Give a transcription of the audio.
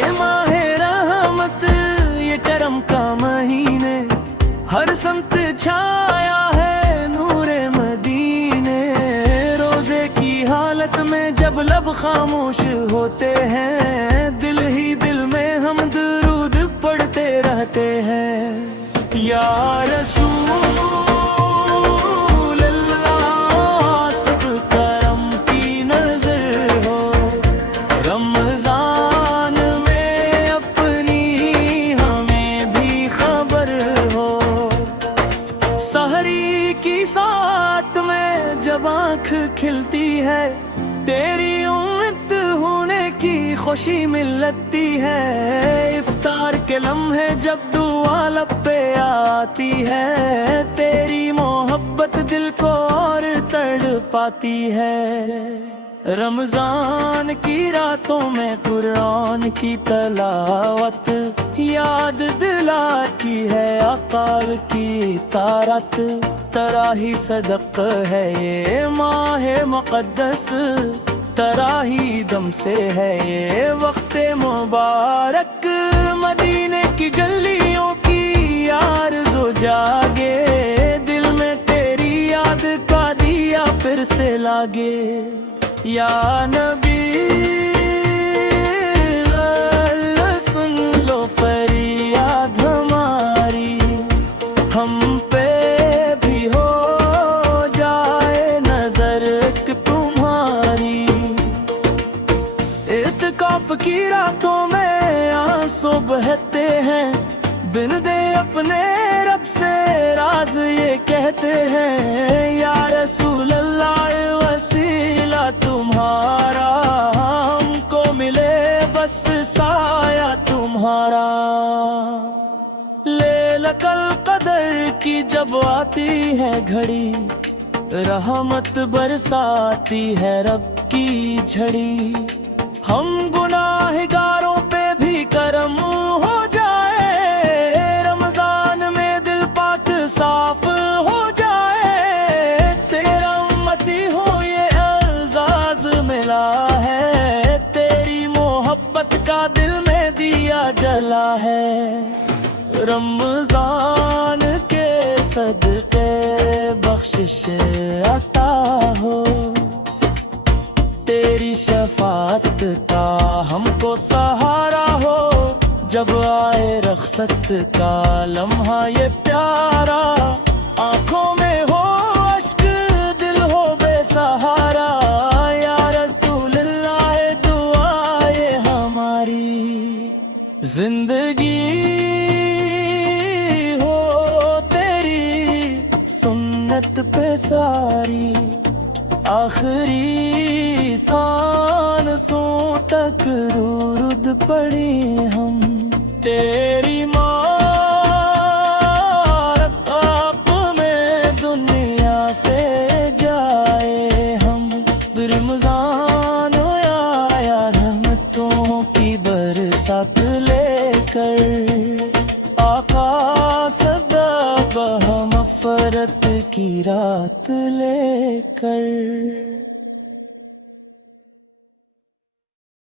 یہ ماہ رحمت، یہ کرم کا مہینے، ہر سمت چھایا ہے نور مدینے۔ روزے کی حالت میں جب لب خاموش ہوتے ہیں، دل ہی دل میں ہم درود پڑھتے رہتے ہیں۔ یا رسول اللہ سب کرم کی نظر ہو، رمضان میں اپنی ہمیں بھی خبر ہو۔ سحری کی ساعت میں جب آنکھ کھلتی ہے، تیری امت ہونے کی خوشی ملتی ہے۔ افطار کے لمحے جب دعا لب پہ آتی ہے، تیری محبت دل کو اور تڑ پاتی ہے۔ رمضان کی راتوں میں قرآن کی تلاوت یاد دلاتی ہے آقا کی اطاعت۔ تراہی صدق ہے یہ ماہ مقدس، تراہی دم سے ہے یہ وقت مبارک۔ مدینے کی گلیوں کی آرزو جاگے، دل میں تیری یاد کا دیا پھر سے لاگے۔ یا نبی سن لو فریاد ہماری، ہم پہ بھی ہو جائے نظر تمہاری۔ اعتکاف کی راتوں میں آنسو بہتے ہیں، بن دے اپنے رب سے راز یہ کہتے ہیں۔ یا رسول اللہ وسیلہ تمہارا، ہم کو ملے بس سایہ تمہارا۔ لیلۃ القدر کی جب آتی ہے گھڑی، رحمت برساتی ہے رب کی جھڑی۔ ہم گناہگاروں پہ بھی کرم ہو جائے، رمضان میں دل پاک صاف ہو جائے۔ تیرا امتی ہو یہ اعزاز ملا ہے، تیری محبت کا دل میں دیا جلا ہے۔ رمضان کے صدقے بخشش عطا ہو، تیری شفاعت کا ہم کو سہارا ہو۔ جب آئے رخصت کا لمحہ یہ پیارا، آنکھوں میں ہو اشک دل ہو بے سہارا۔ یا رسول اللہ دعا یہ ہماری، زندگی ہو تیری سنت پہ ساری، آخری سانسوں تک رود پڑی ہم۔ تیری مارت آپ میں دنیا سے جائے ہم، رمضان آیا رحمتوں کی برسات لے کر، آقا صدا بہ مغفرت کی رات لے کر۔